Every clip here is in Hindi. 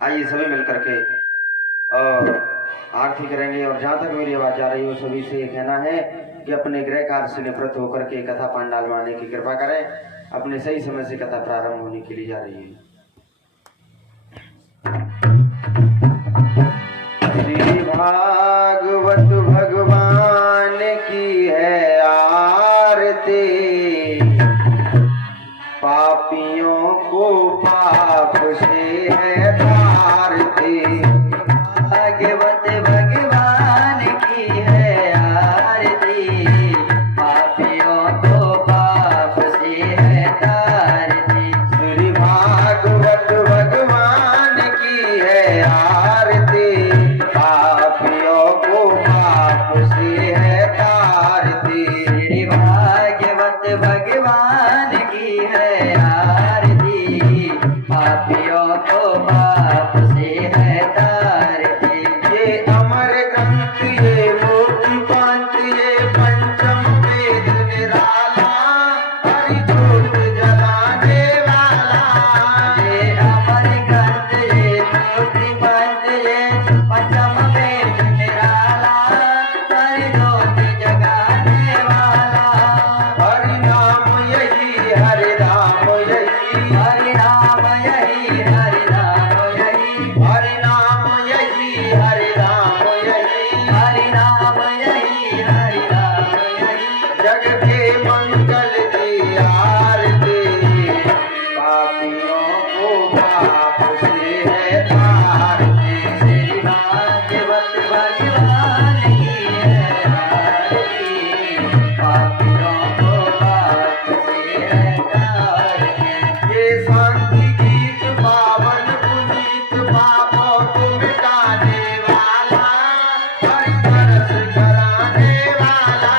आइए सभी मिलकर के और आरती करेंगे। और जहाँ तक मेरी आवाज जा रही हो सभी से कहना है कि अपने गृह कार्य से निवृत्त होकर के कथा पांडाल में आने की कृपा करें। अपने सही समय से कथा प्रारंभ होने के लिए जा रही है। श्री भागवत भगवान की है आरती, पापियों को पाप से है तारती। भागवत भगवान की है आरती, पापियों को पाप से है तारती। श्री भागवत भगवान की है आरती, पापियों को पाप से है तारती। श्री भागवत भगवान की है आरती, पापियों को पाप से है तारती। ये अमर ग्रंथ ये मोती पंथ ये पंचम वेद निराला, हरि ज्योत जलाने वाला। ये अमर ग्रंथ ये मोती पंथ ये पंचम वेद निराला, हरि ज्योत जगाने वाला। हरि नाम यही हरि राम यही, हरि नाम यही हरि नाम यही, हरि नाम यही हरि राम यही। हरि नाम यही हरि नाम यही। जग के मंगल की आरती, पापियों को पाप से है तारती। श्री भागवत भगवान की है आरती, पापियों को पाप से है तारती। ये शांति गीत पावन पुनीत पापों को मिटाने वाला, हरि दर्श कराने वाला।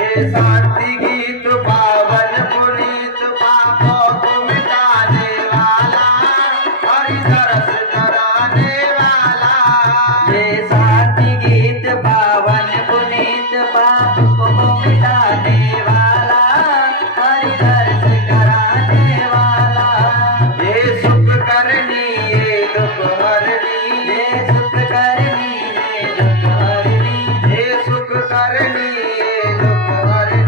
ये शांति गीत पावन पुनीत पापों को मिटाने वाला, हरि दर्श कराने वाला। ये साथी गीत पावन पुनीत पाप को मिटाने वाला, हरि दर्श कराने वाला। ये सुख करनी ये दुख हरनी, ये सुख करनी ये दुख हरनी, ये सुख करनी ये दुख हरनी।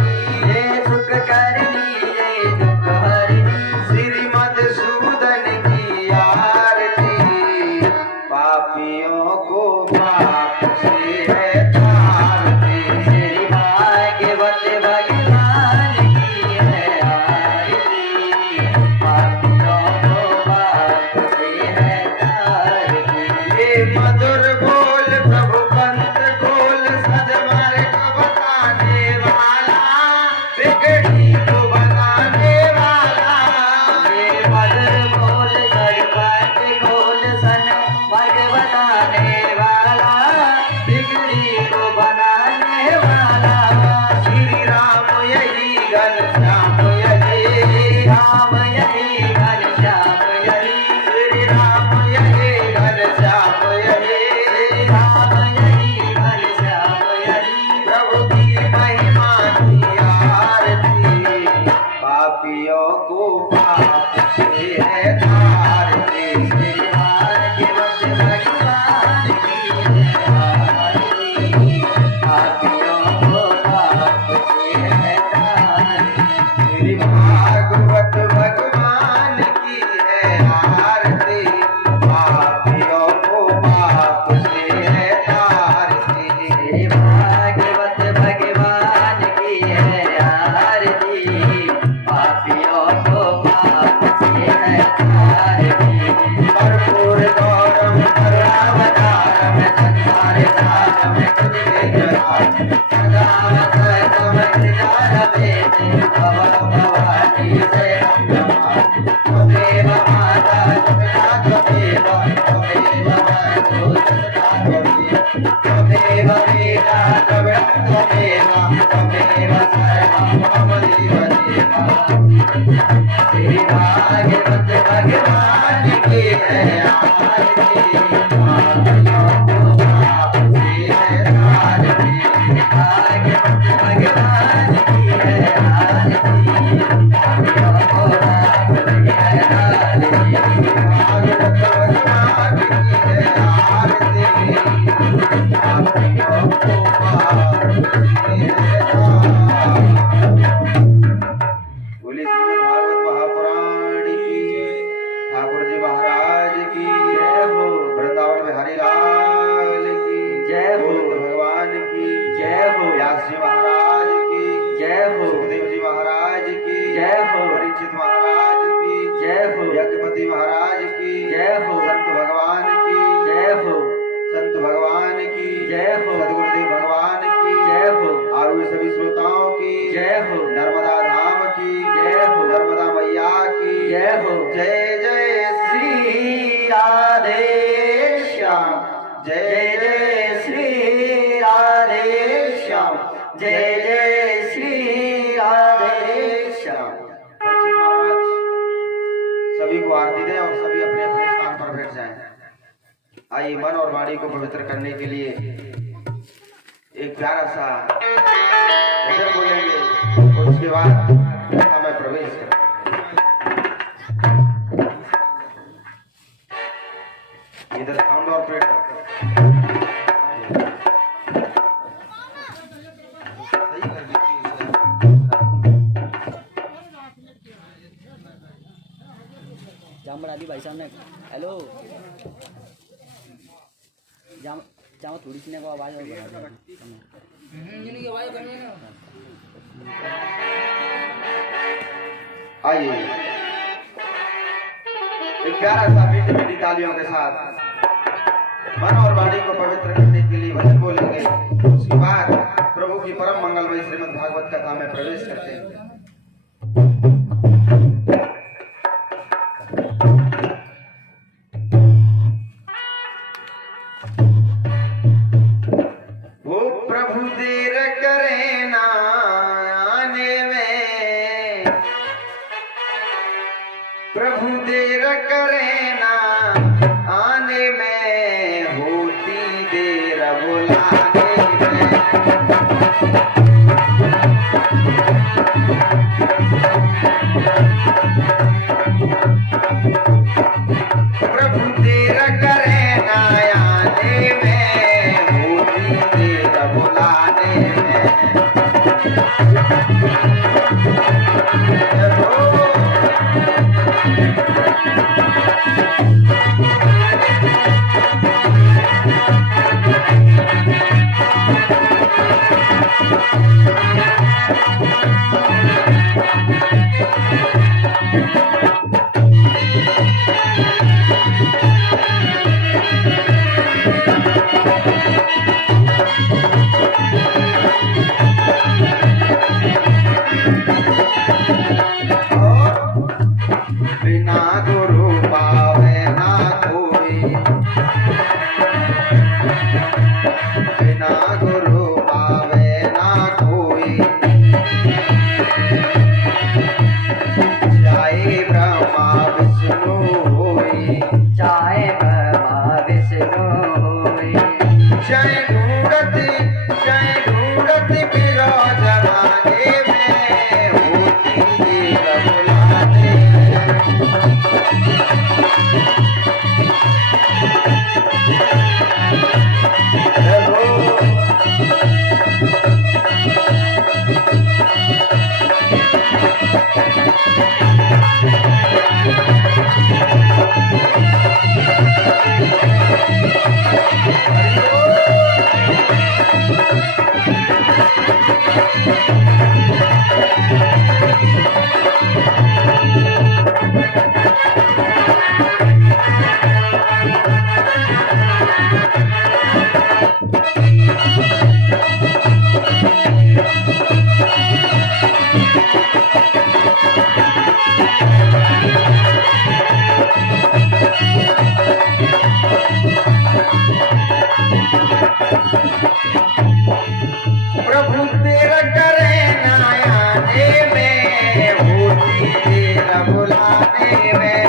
जय जय श्री राधे श्याम। परीक्षित महाराज सभी को आरती दें और सभी अपने अपने स्थान पर बैठ जाएं। आइए मन और वाणी को पवित्र करने के लिए एक प्यारा सा भजन बोलेंगे और उसके बाद हमें प्रवेश करें। इधर साउंड ऑपरेटर सही कर दीजिए। जाम बढ़ा दी भाई साहब ने। हेलो जाम जाम थोड़ी सी ने को आवाज और बढ़ा दी। इनकी आवाज करनी है ना। आइए एक प्यारा सा मीठी मीठी तालियों के साथ मन और वाणी को पवित्र करने के लिए भजन बोलेंगे। उसके बाद प्रभु की परम मंगलमय श्रीमद् भागवत कथा में प्रवेश करते हैं। वो प्रभु देर करे ना आने में, प्रभु देर करे ना आने में, होती देर बुलाने में। प्रभु देर करे ना आने में, होती देर बुलाने में। बिना गुरु पावे ना कोई, बिना गुरु पावे ना कोई, चाहे ब्रह्मा विष्णु होई, चाहे ब्रह्मा विष्णु होई, जय ढूंढत बिरो जमाने में, होती देर बुलाने प्रभु देर करे ना आने में, होती देर बुलाने में।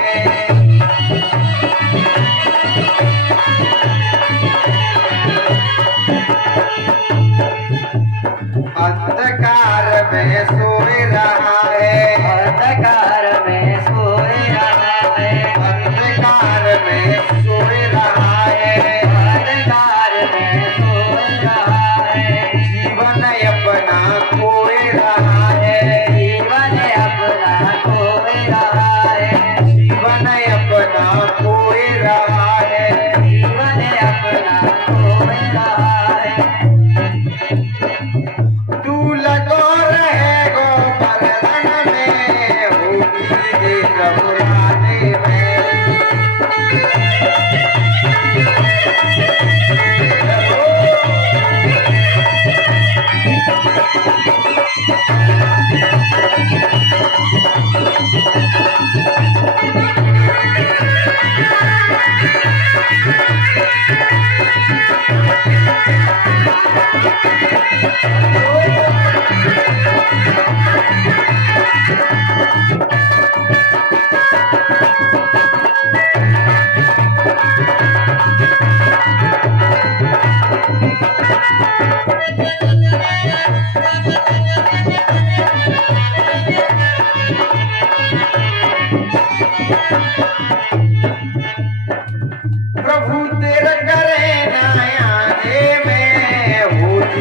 अंधकार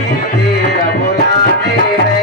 होती देर बुलाने में।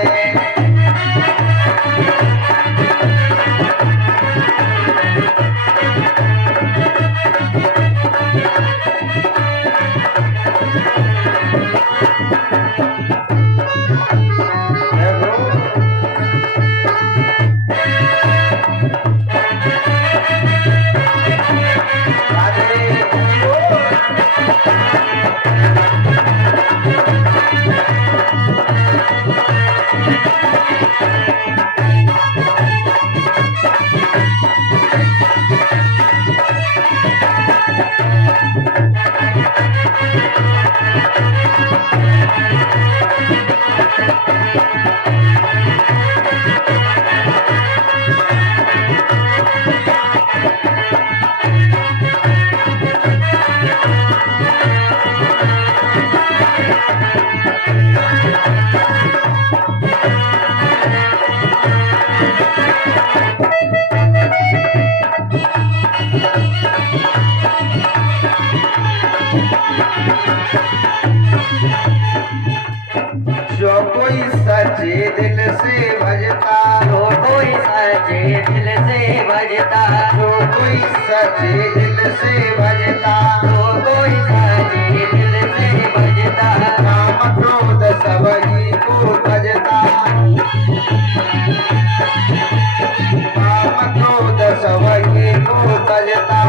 जो कोई सच्चे दिल से भजता, जो कोई सच्चे दिल से भजता, जो कोई सच्चे दिल से भजता, जो कोई सच्चे दिल से भजता, काम क्रोध सबही को भजता, काम क्रोध सबही को भजता।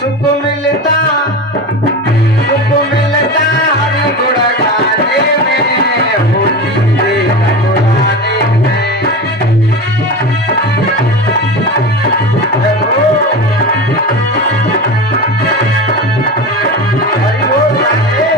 सुख मिलता हरि गुण गाने में, होती देर बुलाने में। हरि बोल राधे।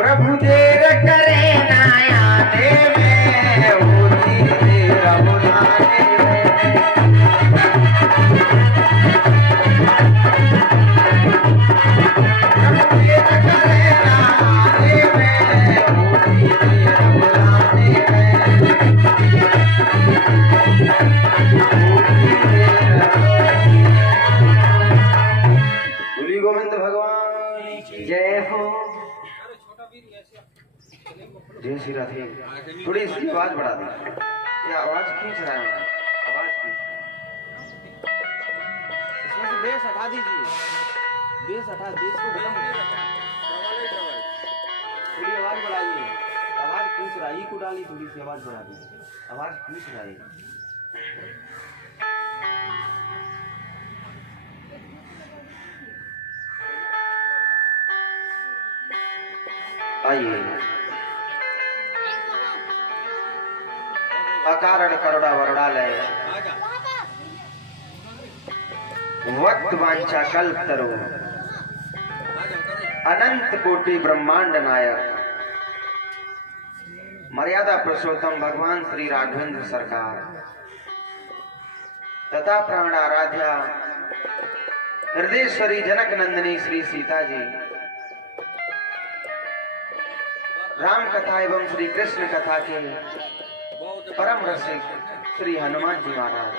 प्रभु देर करे ना आने में, होती देर बुलाने में। प्रभु देर करे ना आने में, होती देर बुलाने में। होती देर। बोलिए गोविंद भगवान की जय हो। जय श्री राधे। थोड़ी इसकी आवाज बढ़ा दी, ये आवाज खींच रहा है हमारा, आवाज खींच रहा है। इसमें से बेस हटा दीजिए, बेस को खत्म कर दीजिए। थोड़ी आवाज बढ़ाइए, आवाज खींच रहा है, ई को डाली, थोड़ी सी आवाज बढ़ा दीजिए, आवाज खींच रहा है। आइए, अकारण करुणा वरुणालय, वक्त वांछा कल्प तरु, अनंत कोटि ब्रह्मांड नायक, मर्यादा पुरुषोत्तम भगवान श्री राघवेंद्र सरकार तथा प्राण आराध्या हृदयेश्वरी जनक नंदिनी श्री सीता जी, राम कथा एवं श्री कृष्ण कथा के परम रसिक श्री हनुमान जी महाराज,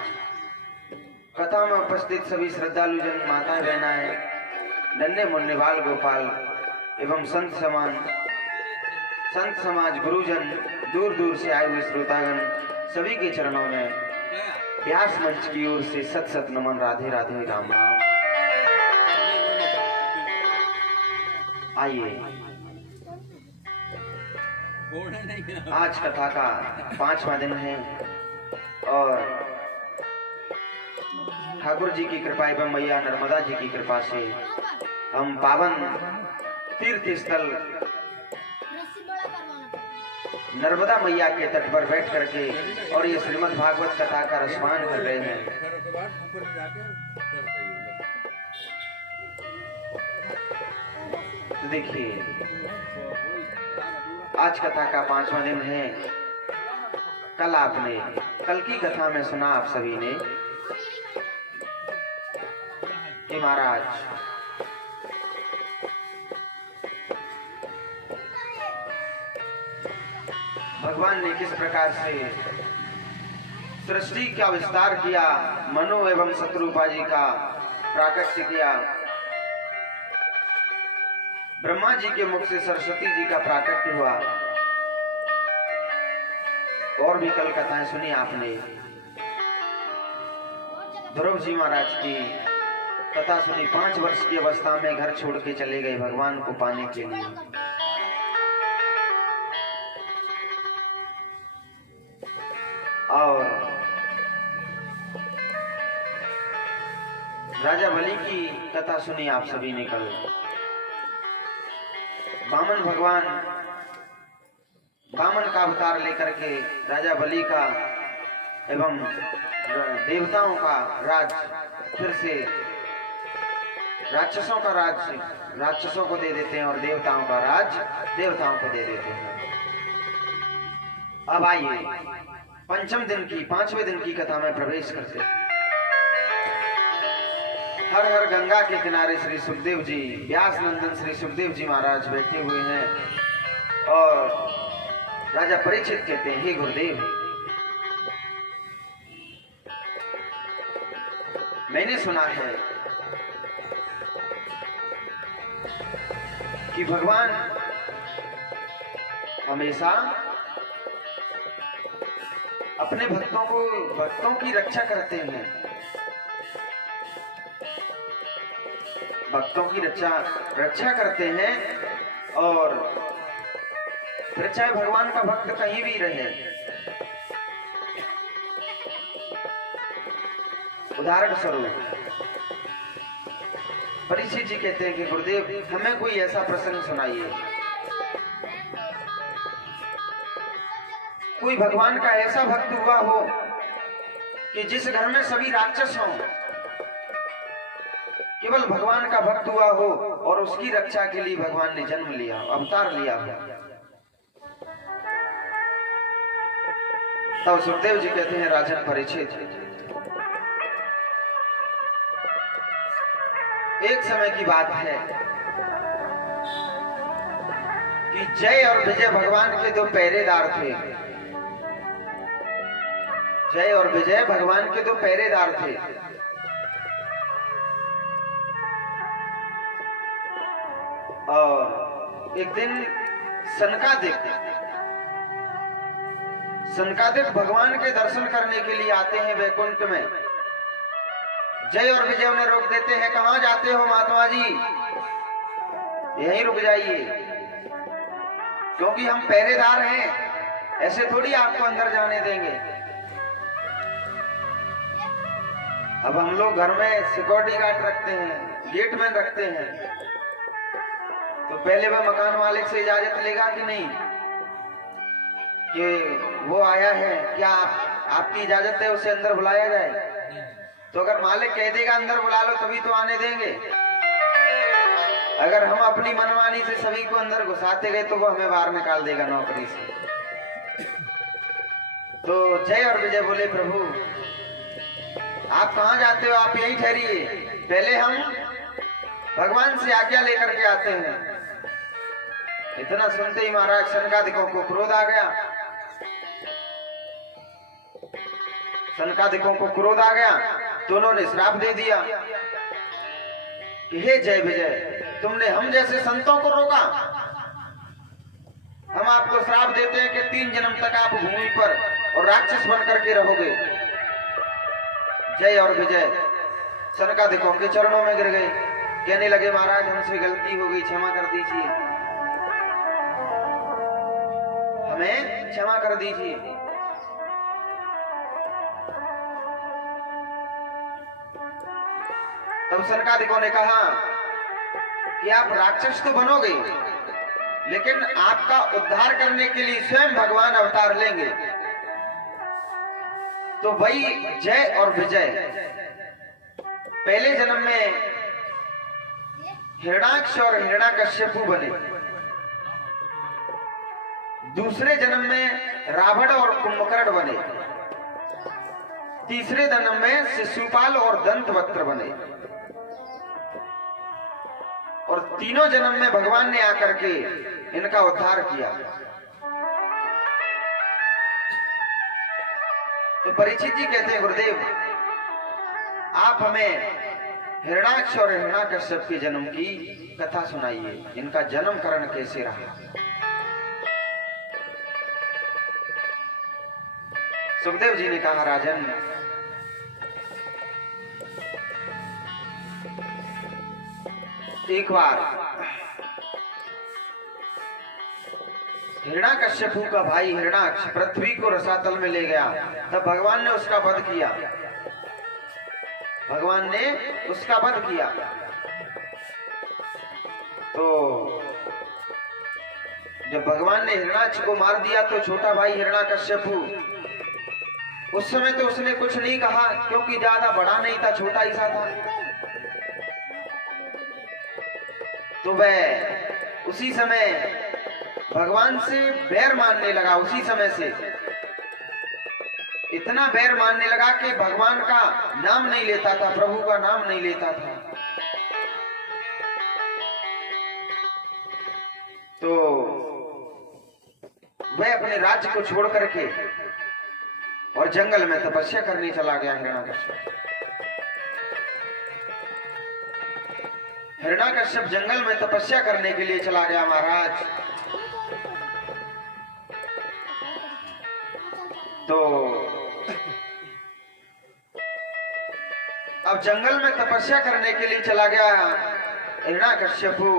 कथा में उपस्थित सभी श्रद्धालु जन, माताएं बहनाएं, नन्हे मुन्ने बाल गोपाल एवं संत समाज गुरुजन, दूर दूर से आए हुए श्रोतागण, सभी के चरणों में व्यास मंच की ओर से सत सत नमन। राधे राधे, राम राम। आइए, आज कथा का 5वां दिन है और ठाकुर जी की कृपा एवं मैया नर्मदा जी की कृपा से हम पावन तीर्थ स्थल नर्मदा मैया के तट पर बैठ करके और ये श्रीमद् भागवत कथा का रसपान कर रहे हैं। देखिए, आज कथा का 5वां दिन है। कल की कथा में सुना आप सभी ने कि महाराज भगवान ने किस प्रकार से सृष्टि का विस्तार किया, मनु एवं शत्रुपा जी का प्राकट्य किया, ब्रह्मा जी के मुख से सरस्वती जी का प्राकट्य हुआ। और भी कल कथाएं सुनी आपने। ध्रुव जी महाराज की कथा सुनी। 5 वर्ष की अवस्था में घर छोड़ के चले गए भगवान को पाने के लिए। और राजा बलि की कथा सुनी आप सभी ने कल। वामन का अवतार लेकर के राजा बलि का एवं देवताओं का राज फिर से राक्षसों का राज राक्षसों को दे देते हैं और देवताओं का राज देवताओं को दे देते हैं। अब आइए 5वें दिन की कथा में प्रवेश करते हैं। हर हर गंगा के किनारे श्री सुखदेव जी, व्यास नंदन श्री सुखदेव जी महाराज बैठे हुए हैं और राजा परीक्षित कहते हैं, हे गुरुदेव, मैंने सुना है कि भगवान हमेशा अपने भक्तों की रक्षा करते हैं। भक्तों की रक्षा करते हैं और फिर चाहे भगवान का भक्त कहीं भी रहे। उदाहरण स्वरूप परीक्षित जी कहते हैं कि गुरुदेव, हमें कोई ऐसा प्रसंग सुनाइए, कोई भगवान का ऐसा भक्त हुआ हो कि जिस घर में सभी राक्षस हों, केवल भगवान का भक्त हुआ हो और उसकी रक्षा के लिए भगवान ने जन्म लिया, अवतार लिया। तब सुखदेव जी कहते हैं, राजन परीक्षित, एक समय की बात है कि जय और विजय भगवान के 2 पहरेदार थे। जय और विजय भगवान के 2 पहरेदार थे। और एक दिन सनकादिक भगवान के दर्शन करने के लिए आते हैं वैकुंठ में। जय और विजय उन्हें रोक देते हैं, कहां जाते हो महात्मा जी, यहीं रुक जाइए, क्योंकि हम पहरेदार हैं, ऐसे थोड़ी आपको अंदर जाने देंगे। अब हम लोग घर में सिक्योरिटी गार्ड रखते हैं, गेट मैन रखते हैं, तो पहले वह मकान मालिक से इजाजत लेगा कि नहीं कि वो आया है, क्या आपकी इजाजत है उसे अंदर बुलाया जाए? तो अगर मालिक कह देगा अंदर बुला लो तभी तो आने देंगे। अगर हम अपनी मनमानी से सभी को अंदर घुसाते गए तो वो हमें बाहर निकाल देगा नौकरी से। तो जय और विजय बोले, प्रभु आप कहां जाते हो, आप यहीं ठहरिए, पहले हम भगवान से आज्ञा लेकर के आते हैं। इतना सुनते ही महाराज सनकादिकों को क्रोध आ गया। सनकादिकों को क्रोध आ गया तो उन्होंने श्राप दे दिया कि हे जय विजय, तुमने हम जैसे संतों को रोका, हम आपको श्राप देते हैं कि 3 जन्म तक आप भूमि पर और राक्षस बन करके रहोगे। जय और विजय सनकादिकों के चरणों में गिर गए, कहने लगे, महाराज हमसे गलती हो गई, क्षमा कर दीजिए, हमें क्षमा कर दीजिए। तब सनकादिकों ने कहा कि आप राक्षस तो बनोगे, लेकिन आपका उद्धार करने के लिए स्वयं भगवान अवतार लेंगे। तो वही जय और विजय पहले जन्म में हिरणाक्ष और हिरणाकश्यपु बने। दूसरे जन्म में रावण और कुंभकर्ण बने। तीसरे जन्म में शिशुपाल और दंतवक्त्र बने। और तीनों जन्म में भगवान ने आकर के इनका उद्धार किया। तो परीक्षित जी कहते हैं, गुरुदेव आप हमें हिरणाक्ष और हिरणाकश्यप के जन्म की कथा सुनाइए, इनका जन्म करण कैसे रहा। सुखदेव जी ने कहा, राजन एक बार हिरणाकश्यपु का भाई हिरणाक्ष पृथ्वी को रसातल में ले गया, तब भगवान ने उसका वध किया। भगवान ने उसका वध किया। तो जब भगवान ने हिरणाक्ष को मार दिया तो छोटा भाई हिरणाकश्यपु उस समय तो उसने कुछ नहीं कहा, क्योंकि ज्यादा बड़ा नहीं था, छोटा ही सा था। तो वह उसी समय भगवान से बैर मानने लगा। उसी समय से इतना बैर मानने लगा कि भगवान का नाम नहीं लेता था, प्रभु का नाम नहीं लेता था। तो वह अपने राज्य को छोड़ करके और जंगल में तपस्या करने चला गया। हिरणाकश्यप जंगल में तपस्या करने के लिए चला गया महाराज। तो अब जंगल में तपस्या करने के लिए चला गया हिरणाकश्यपु।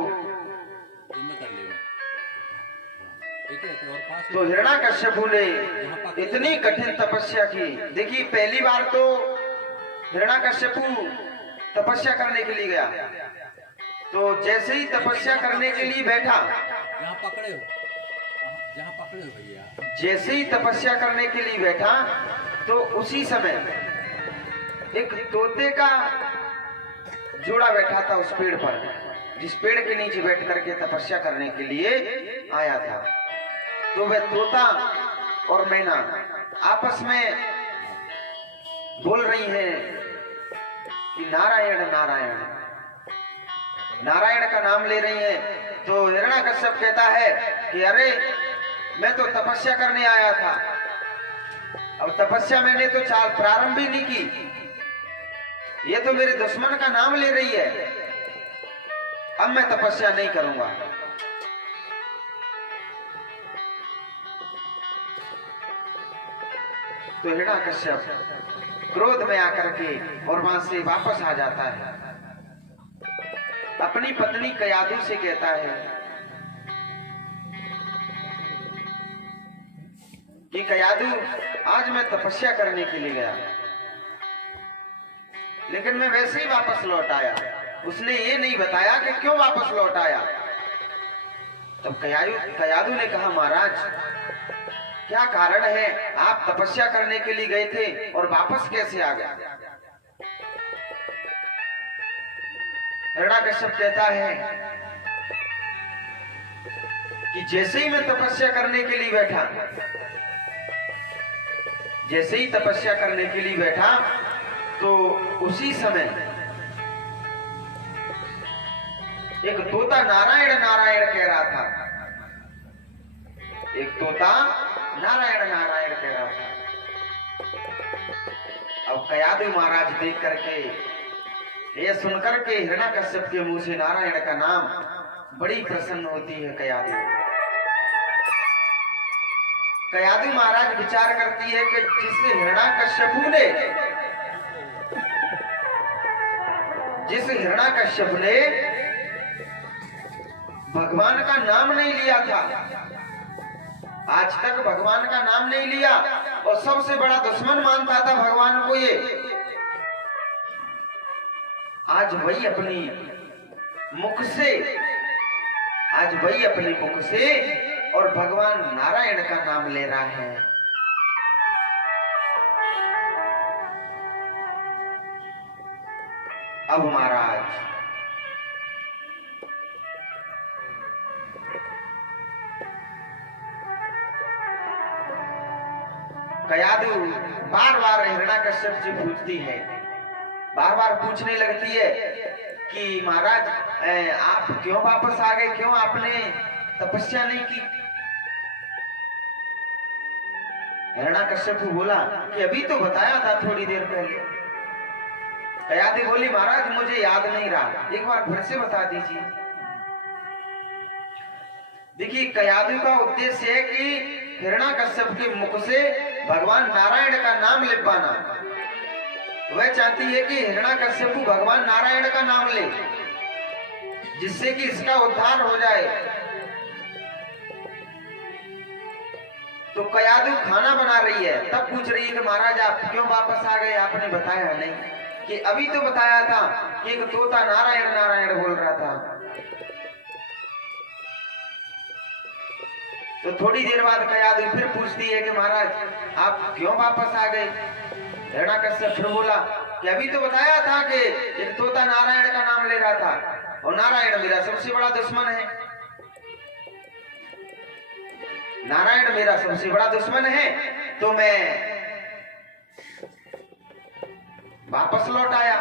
तो हिरणाकश्यपु ने इतनी कठिन तपस्या की। देखिए पहली बार तो हिरणाकश्यपु तपस्या करने के लिए गया, तो जैसे ही तपस्या करने के लिए बैठा, यहाँ पकड़े हो भैया, जैसे ही तपस्या करने के लिए बैठा तो उसी समय एक तोते का जोड़ा बैठा था उस पेड़ पर, जिस पेड़ के नीचे बैठ करके तपस्या करने के लिए आया था। तो वह तोता और मैना आपस में बोल रही हैं कि नारायण नारायण, नारायण का नाम ले रही हैं। तो हिरणाकश्यप कहता है कि अरे मैं तो तपस्या करने आया था, अब तपस्या मैंने तो चाल प्रारंभ ही नहीं की, ये तो मेरे दुश्मन का नाम ले रही है, अब मैं तपस्या नहीं करूंगा। तो हिरणाकश्यप क्रोध में आकर के और वहां से वापस आ जाता है। अपनी पत्नी कयादु से कहता है कि कयादु आज मैं तपस्या करने के लिए गया, लेकिन मैं वैसे ही वापस लौट आया। उसने ये नहीं बताया कि क्यों वापस लौट आया। तब कयादु ने कहा, महाराज क्या कारण है, आप तपस्या करने के लिए गए थे और वापस कैसे आ गए। हिरणाकश्यप कहता है कि जैसे ही मैं तपस्या करने के लिए बैठा, जैसे ही तपस्या करने के लिए बैठा तो उसी समय एक तोता नारायण नारायण कह रहा था। एक तोता नारायण नारायण कह रहा था। अब कयादु महाराज देख करके, ये सुनकर के हिरणाकश्यप के मुंह से नारायण का नाम, बड़ी प्रसन्न होती है कयादु। कयादु महाराज विचार करती है कि जिस हिरणाकश्यप ने भगवान का नाम नहीं लिया था, आज तक भगवान का नाम नहीं लिया और सबसे बड़ा दुश्मन मानता था भगवान को, ये आज वही अपनी मुख से और भगवान नारायण का नाम ले रहा है। अब महाराज कयाधु बार बार हिरण्याकश्यप से पूछती है, बार बार पूछने लगती है कि महाराज आप क्यों वापस आ गए, क्यों आपने तपस्या नहीं की। हिरण्याकश्यप बोला कि अभी तो बताया था थोड़ी देर पहले। कयाधु बोली महाराज मुझे याद नहीं रहा, एक बार फिर से बता दीजिए। देखिए कयाधु का उद्देश्य है कि हिरण्याकश्यप के मुख से भगवान नारायण का नाम ले पाना। वह चाहती है कि हिरण्याकश्यप भगवान नारायण का नाम ले, जिससे कि इसका उद्धार हो जाए। तो कयाधु खाना बना रही है, तब पूछ रही है कि महाराज आप क्यों वापस आ गए, आपने बताया नहीं। कि अभी तो बताया था कि एक तोता नारायण नारायण बोल रहा था। तो थोड़ी देर बाद कयाधु फिर पूछती है कि महाराज आप क्यों वापस आ गए। हिरण्याकश्यप फिर बोला कि अभी तो बताया था कि एक तोता नारायण का नाम ले रहा था, और नारायण मेरा सबसे बड़ा दुश्मन है। नारायण मेरा सबसे बड़ा दुश्मन है, तो मैं वापस लौट आया।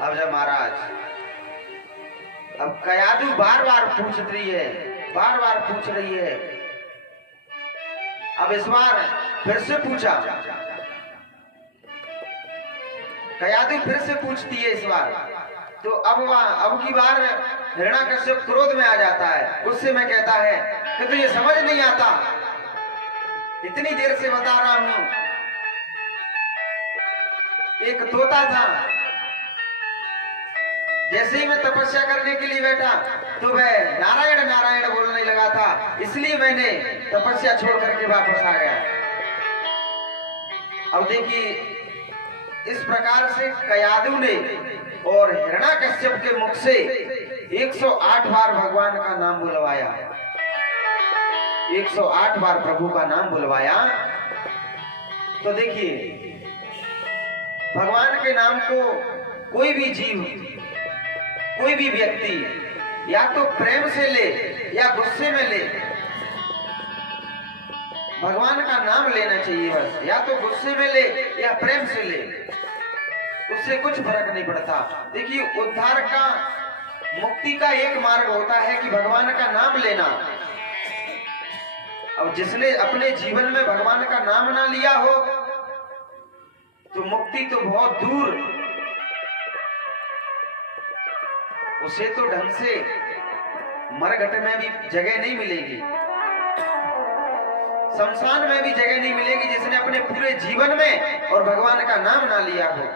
अब जब महाराज, अब कयाधु बार बार पूछ रही है, बार बार पूछ रही है। अब इस बार फिर से पूछा, कयाधु फिर से पूछती है इस बार। तो अब की बार हिरण्याकश्यप क्रोध में आ जाता है, गुस्से में कहता है कि तुझे समझ नहीं आता, इतनी देर से बता रहा हूं। एक तोता था, जैसे ही मैं तपस्या करने के लिए बैठा तो वह नारायण नारायण बोलने लगा था, इसलिए मैंने तपस्या छोड़ करके वापस आ गया। अब देखिए इस प्रकार से कयाधु ने और हिरण्याकश्यप के मुख से 108 बार भगवान का नाम बुलवाया, 108 बार प्रभु का नाम बुलवाया। तो देखिए भगवान के नाम को कोई भी जीव, कोई भी व्यक्ति या तो प्रेम से ले या गुस्से में ले, भगवान का नाम लेना चाहिए बस। या तो गुस्से में ले या प्रेम से ले, उससे कुछ फर्क नहीं पड़ता। देखिए उद्धार का, मुक्ति का एक मार्ग होता है कि भगवान का नाम लेना। अब जिसने अपने जीवन में भगवान का नाम ना लिया हो तो मुक्ति तो बहुत दूर, उसे तो ढंग से मरघट में भी जगह नहीं मिलेगी, शमशान में भी जगह नहीं मिलेगी, जिसने अपने पूरे जीवन में और भगवान का नाम ना लिया हो।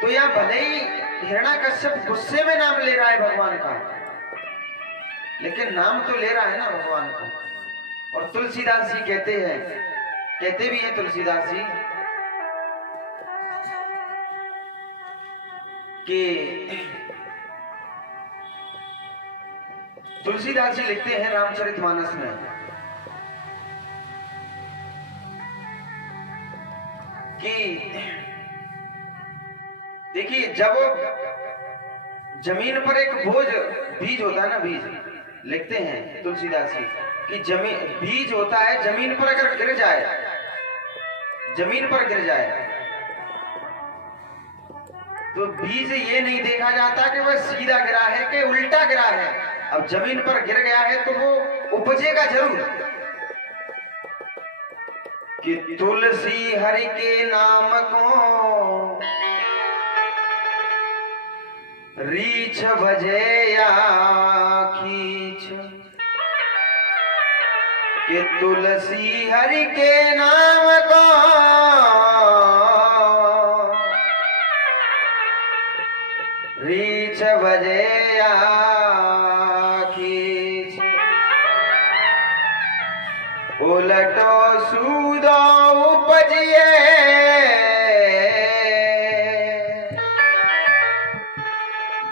तो यह भले ही हिरण्याकश्यप गुस्से में नाम ले रहा है भगवान का, लेकिन नाम तो ले रहा है ना भगवान का। और तुलसीदास जी कहते भी हैं तुलसीदास जी कि तुलसीदास जी लिखते हैं रामचरितमानस में कि देखिए जब जमीन पर एक बीज होता है ना, बीज लिखते हैं तुलसीदास जी कि बीज होता है, जमीन पर अगर गिर जाए, जमीन पर गिर जाए तो बीज ये नहीं देखा जाता कि वह सीधा गिरा है कि उल्टा गिरा है। अब जमीन पर गिर गया है तो वो उपजेगा जरूर। कि तुलसी हरि के नाम को रीछ बजे या खींच, कि तुलसी हरि के नाम को रीछ बजे या खींच, उलटो सूदो उपजिए,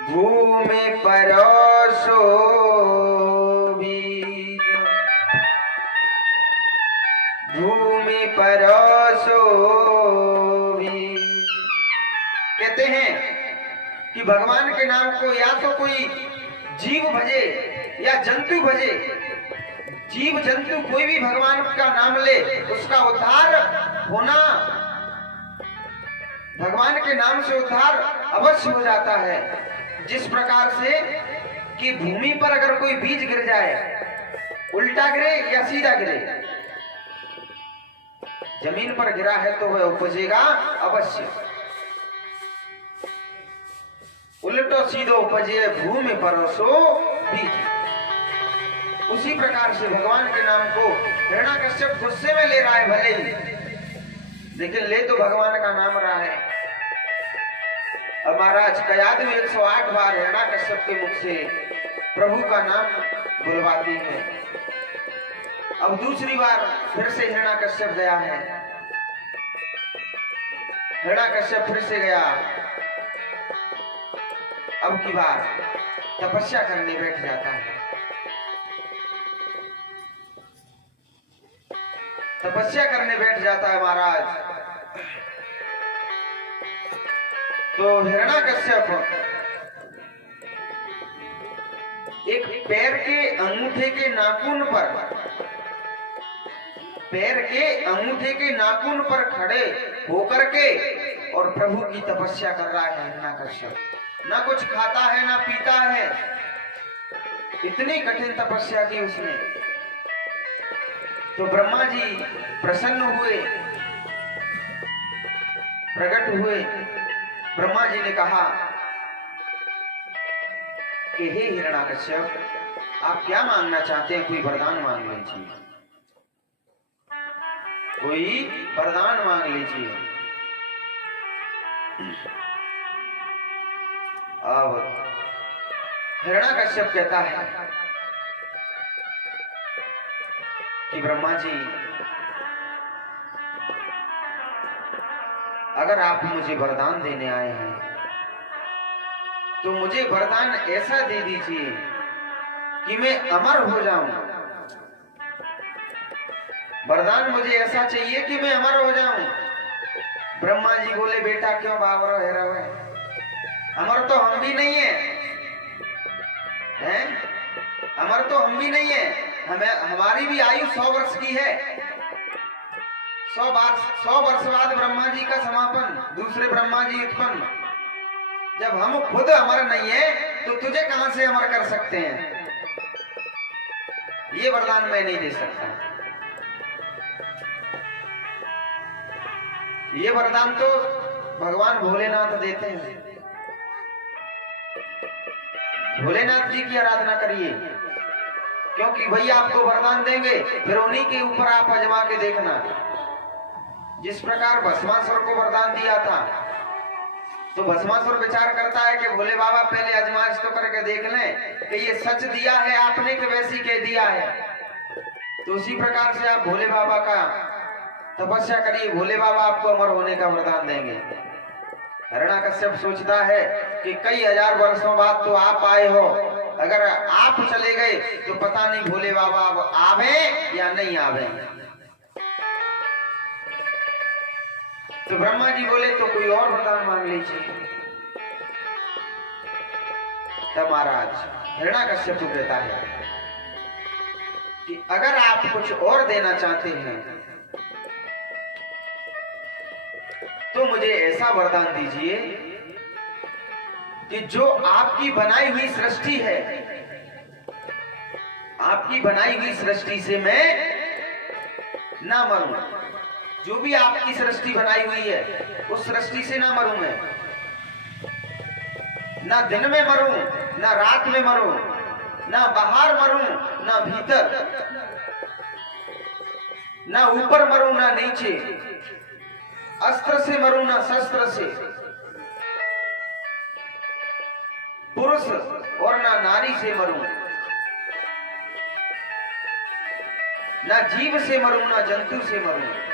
भूमि परोसो बीज, भूमि परोसो बीज। कहते हैं कि भगवान के नाम को या तो कोई जीव भजे या जंतु भजे, जीव जंतु कोई भी भगवान का नाम ले उसका उद्धार होना, भगवान के नाम से उद्धार अवश्य हो जाता है। जिस प्रकार से कि भूमि पर अगर कोई बीज गिर जाए, उल्टा गिरे या सीधा गिरे, जमीन पर गिरा है तो वह उपजेगा अवश्य, उल्टो सीधो उपजे भूमि पर सो बीज। उसी प्रकार से भगवान के नाम को हिरण्याकश्यप गुस्से में ले रहा है भले ही, लेकिन ले तो भगवान का नाम रहा है। अब महाराज कयादु 108 बार हिरण्याकश्यप के मुख से प्रभु का नाम बुलवाती है। अब दूसरी बार फिर से हिरण्याकश्यप गया है, हिरण्याकश्यप फिर से गया। अब की बार तपस्या करने बैठ जाता है। तपस्या करने बैठ जाता है महाराज। तो हिरण्याकश्यप एक पैर के अंगूठे के नाखून पर, पैर के अंगूठे के नाखून पर खड़े होकर के और प्रभु की तपस्या कर रहा है हिरण्याकश्यप। ना कुछ खाता है ना पीता है, इतनी कठिन तपस्या की उसने। तो ब्रह्मा जी प्रसन्न हुए, प्रकट हुए। ब्रह्मा जी ने कहा कि हे हिरण्याकश्यप, आप क्या मांगना चाहते हैं? कोई वरदान मांग लीजिए, कोई वरदान मांग लीजिए। अब हिरण्याकश्यप कहता है कि ब्रह्मा जी, अगर आप मुझे वरदान देने आए हैं तो मुझे वरदान ऐसा दे दीजिए कि मैं अमर हो जाऊं। वरदान मुझे ऐसा चाहिए कि मैं अमर हो जाऊं। ब्रह्मा जी बोले, बेटा क्यों बावरो है रहे, अमर तो हम भी नहीं है, हैं? अमर तो हम भी नहीं है, हमारी भी आयु 100 वर्ष की है। 100 वर्ष बाद ब्रह्मा जी का समापन, दूसरे ब्रह्मा जी उत्पन्न। जब हम खुद अमर नहीं है तो तुझे कहां से अमर कर सकते हैं? ये वरदान मैं नहीं दे सकता। ये वरदान तो भगवान भोलेनाथ देते हैं। भोलेनाथ जी की आराधना करिए, क्योंकि वही आपको वरदान देंगे, फिर उन्हीं के ऊपर आप आजमा के देखना। जिस प्रकार भस्मासुर को वरदान दिया था, तो भस्मासुर विचार करता है कि भोले बाबा पहले आजमाइश तो करके देख लें कि ये सच दिया है आपने कि वैसी कह दिया है। तो उसी प्रकार से आप भोले बाबा का तपस्या करिए, भोले बाबा आपको अमर होने का वरदान देंगे। हिरण्याकश्यप सोचता है कि कई हजार वर्षों बाद तो आप आए हो, अगर आप चले गए तो पता नहीं भोले बाबा अब आवे या नहीं आवे। तो ब्रह्मा जी बोले, तो कोई और वरदान मांग लीजिए। तब महाराज हिरण्याकश्यप कहता है कि अगर आप कुछ और देना चाहते हैं तो मुझे ऐसा वरदान दीजिए कि जो आपकी बनाई हुई सृष्टि है, आपकी बनाई हुई सृष्टि से मैं ना मरूं। जो भी आपकी सृष्टि बनाई हुई है उस सृष्टि से ना मरूं मैं, ना दिन में मरूं ना रात में मरूं, ना बाहर मरूं ना भीतर, ना ऊपर मरूं ना नीचे, अस्त्र से मरूं ना शस्त्र से, पुरुष और ना नारी से मरूं, ना जीव से मरूं ना जंतु से मरूं।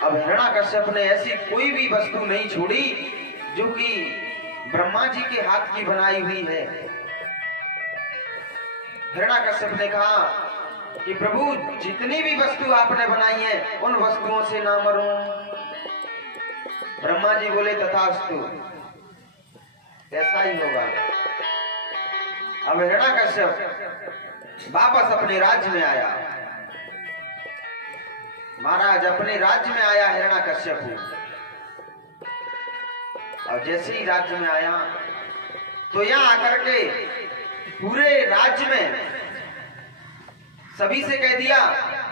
अब हिरण्याकश्यप ने ऐसी कोई भी वस्तु नहीं छोड़ी जो कि ब्रह्मा जी के हाथ की बनाई हुई है। हिरण्याकश्यप ने कहा कि प्रभु, जितनी भी वस्तु आपने बनाई है उन वस्तुओं से ना मरूं। ब्रह्मा जी बोले, तथास्तु, ऐसा ही होगा। अब हिरण्यकश्यप वापस अपने राज्य में आया। महाराज अपने राज्य में आया हिरण्यकश्यप। और जैसे ही राज्य में आया तो यहाँ आकर के पूरे राज्य में सभी से कह दिया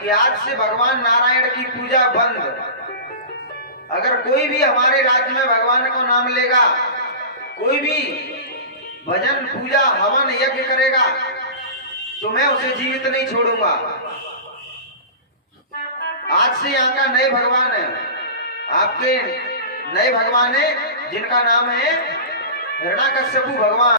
कि आज से भगवान नारायण की पूजा बंद। अगर कोई भी हमारे राज्य में भगवान को नाम लेगा, कोई भी भजन पूजा हवन यज्ञ करेगा, तो मैं उसे जीवित नहीं छोड़ूंगा। आज से यहाँ का नए भगवान है, आपके नए भगवान है जिनका नाम है हिरण्यकश्यप भगवान।